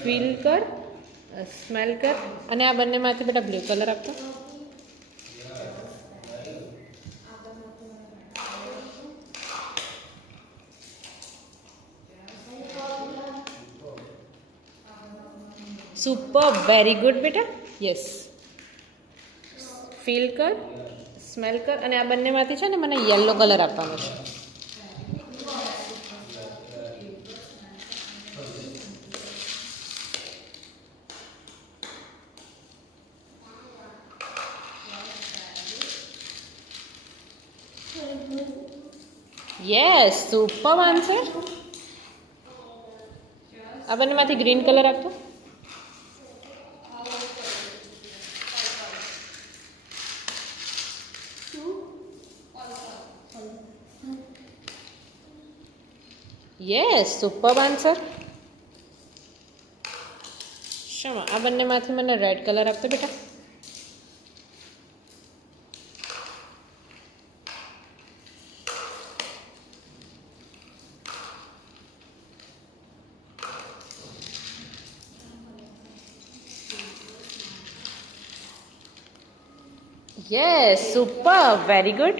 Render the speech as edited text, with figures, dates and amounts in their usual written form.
ફીલ કર, સ્મેલ કર, અને આ બંનેમાંથી બેટા બ્લુ કલર આપતો. સુપર, વેરી ગુડ બેટા. યસ. ફીલ કર, સ્મેલ કર, અને આ બંનેમાંથી છે ને મને યલો કલર આપવાનો છે. Yes, super answer. આ બંનેમાંથી ગ્રીન કલર આપતો. Yes, super answer. શમા, આ બંનેમાંથી મને રેડ કલર આપતો બેટા. Yes, super, very good.